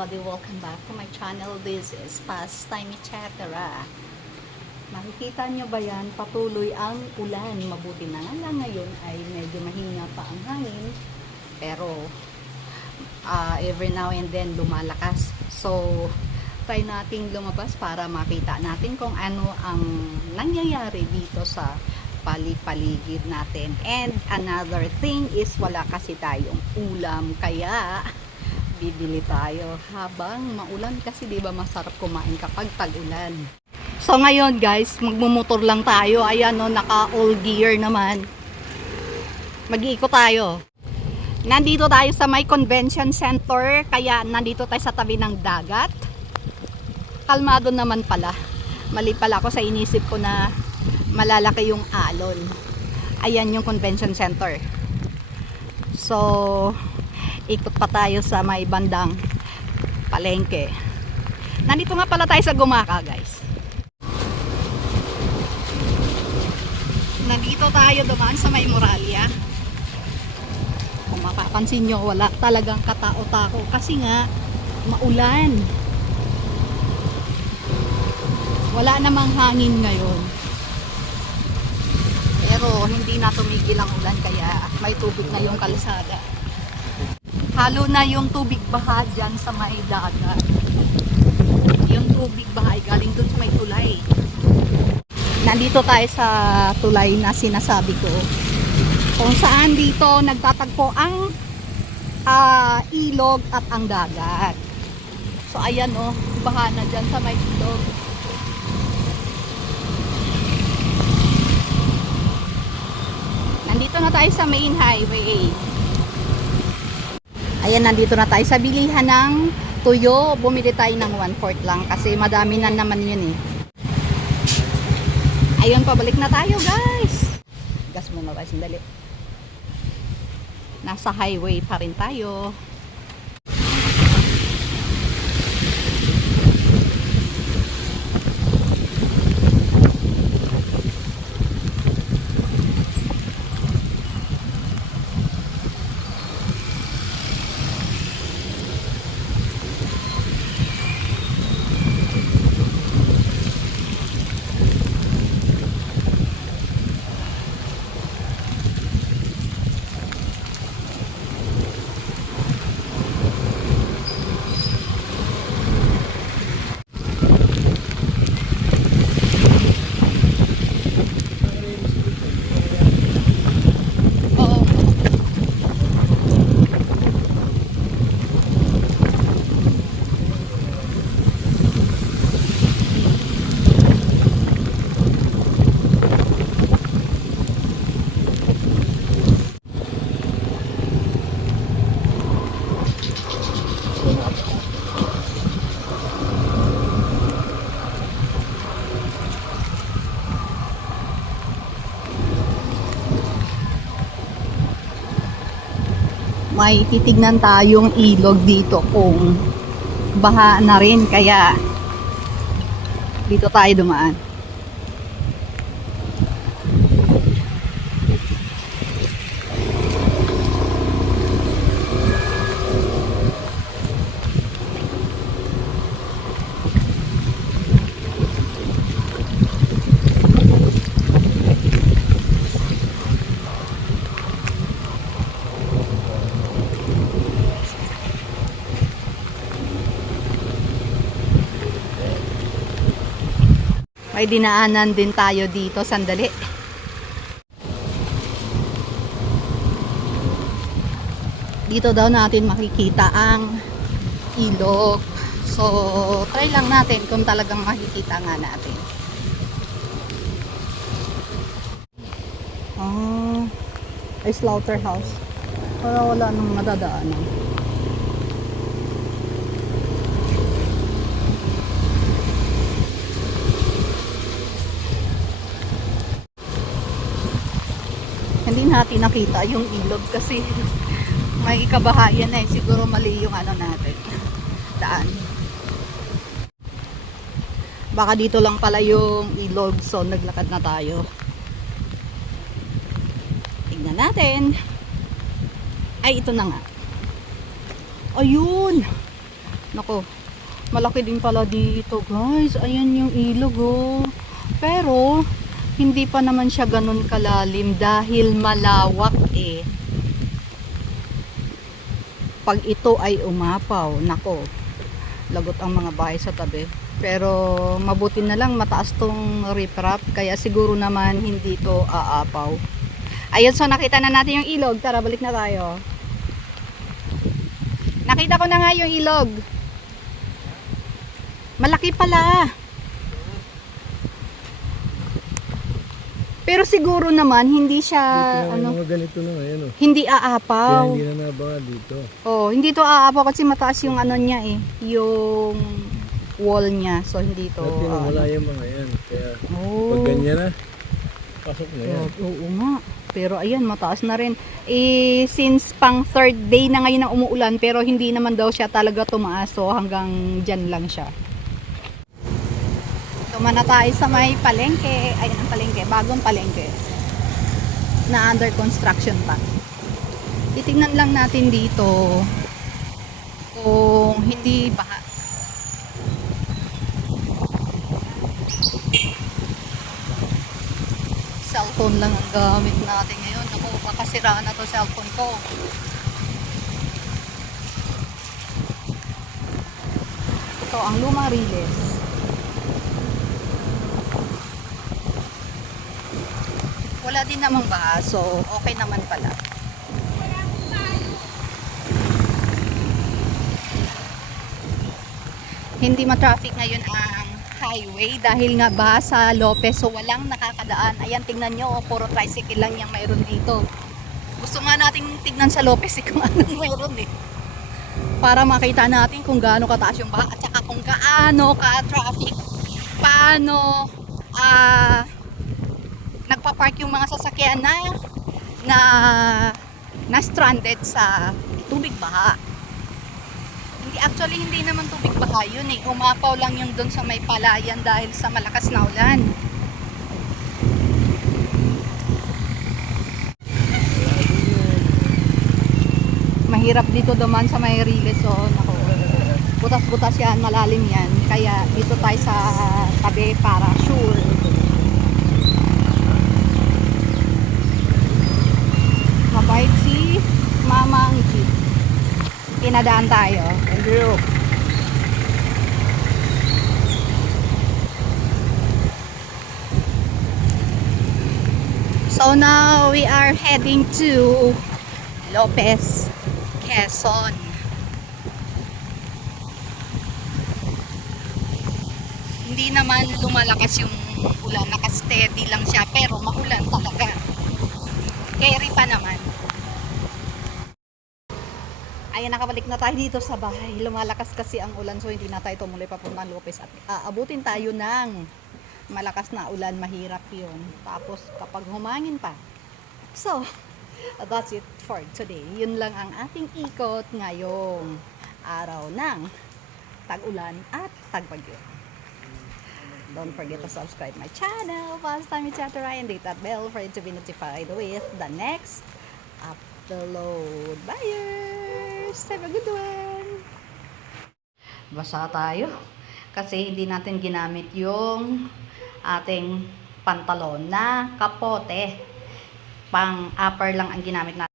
everybody, welcome back to my channel. This is Pastime Chatera. Makikita nyo ba yan? Patuloy ang ulan. Mabuti na nga lang ngayon ay medyo mahina pa ang hangin. Pero ah, every now and then lumalakas. So, try nating lumabas para makita natin kung ano ang nangyayari dito sa pali-paligid natin. And another thing is wala kasi tayong ulam. Kaya, bibili tayo habang maulan kasi 'di ba masarap kumain kapag tag-ulan. So ngayon guys, magmumotor lang tayo. Ayan no, naka all gear naman. Mag-iikot tayo. Nandito tayo sa may convention center, kaya nandito tayo sa tabi ng dagat. Kalmado naman pala. Mali pala ako sa inisip ko na malalaki yung alon. Ayan yung convention center. So, ikot pa tayo sa may bandang palengke. Nandito nga pala tayo sa Gumaka, guys. Nandito tayo dumaan sa may Moralia. Kung mapapansin nyo, wala talagang katao-tao kasi nga maulan. Wala namang hangin ngayon. Pero hindi na tumigil ang ulan kaya may tubig na yung kalsada. Halo na yung tubig baha dyan sa may dagat. Yung tubig baha ay galing dun sa may tulay. Nandito tayo sa tulay na sinasabi ko. Kung saan dito nagtatagpo ang ah, ilog at ang dagat. So ayan oh, baha na dyan sa may ilog. Nandito na tayo sa main highway. Ayan, nandito na tayo sa bilihan ng tuyo. Bumili tayo ng 1/4 lang kasi madami na naman yun eh. Ayun, pabalik na tayo guys. Gas muna guys, sandali. Nasa highway pa rin tayo. May titignan tayong ilog dito kung baha na rin kaya dito tayo dumaan. May dinaanan din tayo dito sandali. Dito daw natin makikita ang ilog. So, try lang natin kung talagang makikita nga natin. Ah, ay slaughterhouse. Para wala nang madadaanan. Natin nakita yung ilog kasi may kabahayan na eh. Siguro mali yung ano natin. Daan. Baka dito lang pala yung ilog so naglakad na tayo. Tingnan natin. Ay, ito na nga. Ayun! Nako, malaki din pala dito guys. Ayan yung ilog oh. Pero, hindi pa naman siya ganun kalalim dahil malawak eh. Pag ito ay umapaw, nako, lagot ang mga bahay sa tabi. Pero mabuti na lang mataas tong riprap kaya siguro naman hindi to aapaw. Ayun, so nakita na natin yung ilog. Tara, balik na tayo. Nakita ko na nga yung ilog. Malaki pala. Pero siguro naman hindi siya may ano, mga ganito na ngayon oh. hindi Kaya aapaw. hindi na nabanga dito. Oh, hindi to aapaw kasi mataas yung ano niya eh, yung wall niya. So hindi to. Dati ah, wala yung mga yan. Kaya oh. pag ganyan na, pasok na yan. Oo, oo nga. Pero ayan, mataas na rin. Eh, since pang third day na ngayon ang umuulan, pero hindi naman daw siya talaga tumaas. So, hanggang dyan lang siya. Tuma na tayo sa may palengke. Ayan ang palengke. Bagong palengke. Na under construction pa. Titignan lang natin dito kung hindi baha. cellphone lang ang gamit natin ngayon. Ako, baka na to cellphone ko. Ito ang lumang riles. Wala din namang baha, so okay naman pala. Hindi ma-traffic ngayon ang highway dahil nga ba sa Lopez so walang nakakadaan. Ayan tingnan nyo, oh, puro tricycle lang yung mayroon dito. Gusto nga nating tignan sa Lopez eh, kung anong mayroon eh. Para makita natin kung gaano kataas yung baha at saka kung gaano ka-traffic. Paano ah nagpa-park yung mga sasakyan na na na stranded sa tubig baha. Hindi actually hindi naman tubig baha yun eh. Umapaw lang yung doon sa may palayan dahil sa malakas na ulan. Mahirap dito duman sa may riles so nako. Butas-butas yan, malalim yan. Kaya dito tayo sa tabi para sure. Pinadaan tayo. Thank you. So now we are heading to Lopez, Quezon. Hindi naman lumalakas yung ulan, naka-steady lang siya pero maulan talaga. Carry pa naman. Ayan, nakabalik na tayo dito sa bahay. Lumalakas kasi ang ulan so hindi na tayo tumuloy papuntang Lopez at aabutin tayo ng malakas na ulan, mahirap yun. Tapos kapag humangin pa. So, that's it for today. Yun lang ang ating ikot ngayong araw ng tag-ulan at tag-bagyo. Don't forget to subscribe my channel, Fast Time Chatterai, and hit that bell for you to be notified with the next upload. Buyers! Have a good one! Basa tayo kasi hindi natin ginamit yung ating pantalon na kapote. Pang upper lang ang ginamit natin.